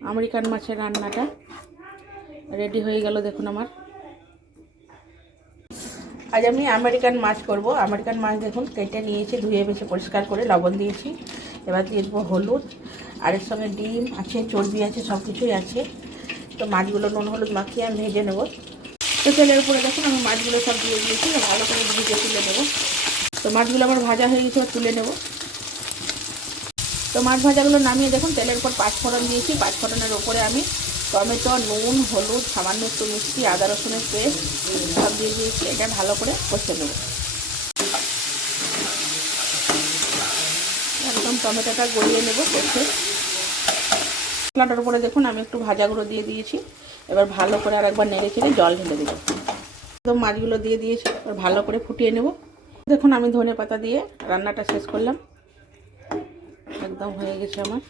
American মাছের রান্নাটা ready হয়ে গেল। দেখুন আমার আজ আমি আমেরিকান মাছ করব। আমেরিকান মাছ দেখুন কেটে নিয়েছি, ধুয়ে বেছে পরিষ্কার করে লবণ দিয়েছি। এবার দিয়ে দেবো হলুদ, আর এর সঙ্গে ডিম আছে, চর্বি আছে, সব কিছুই আছে। তো মাছগুলো নুন হলুদ মাখিয়ে আমি ভেজে নেব। তো তেলের উপরে দেখুন আমি মাছগুলো সব দিয়ে দিয়েছি, ভালো করে ভেজে তুলে নেব। তো মাছগুলো আমার ভাজা হয়ে গেছে, তুলে নেব। তো মাছ ভাজাগুলো নামিয়ে দেখুন তেলের উপর পাঁচফোড়ন দিয়েছি। পাঁচফোড়নের উপরে আমি টমেটো, নুন, হলুদ, সামান্য একটু মিষ্টি, আদা রসুনের পেস্ট সব দিয়ে দিয়েছি। এটা ভালো করে কষে নেব। একদম টমেটোটা গলিয়ে নেব কষে। মশলাটার উপরে দেখুন আমি একটু ভাজা গুঁড়ো দিয়ে দিয়েছি। এবার ভালো করে আর একবার নেড়ে চেড়ে জল ঢেলে দেবো। একদম মাছগুলো দিয়ে দিয়েছি, এবার ভালো করে ফুটিয়ে নেব। দেখুন আমি ধনে পাতা দিয়ে রান্নাটা শেষ করলাম। একদম হয়ে গেছে আমার।